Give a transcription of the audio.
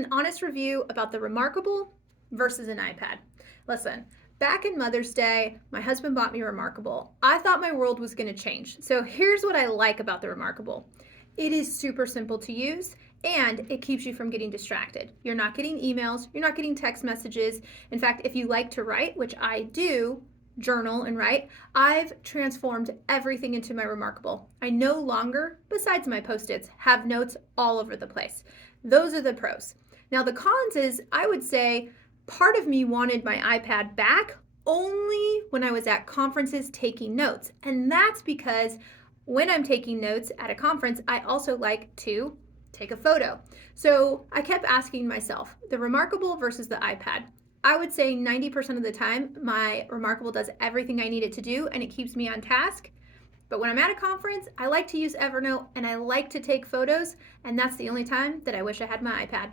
an honest review about the reMarkable versus an iPad. Listen, back in Mother's Day, my husband bought me reMarkable. I thought my world was going to change. So here's what I like about the reMarkable. It is super simple to use and it keeps you from getting distracted. You're not getting emails, you're not getting text messages. In fact, if you like to write, which I do, journal and write, I've transformed everything into my reMarkable. I no longer, besides my Post-its, have notes all over the place. Those are the pros. Now the cons is, I would say, part of me wanted my iPad back only when I was at conferences taking notes. And that's because when I'm taking notes at a conference, I also like to take a photo. So I kept asking myself, the reMarkable versus the iPad. I would say 90% of the time, my reMarkable does everything I need it to do and it keeps me on task. But when I'm at a conference, I like to use Evernote and I like to take photos, and that's the only time that I wish I had my iPad.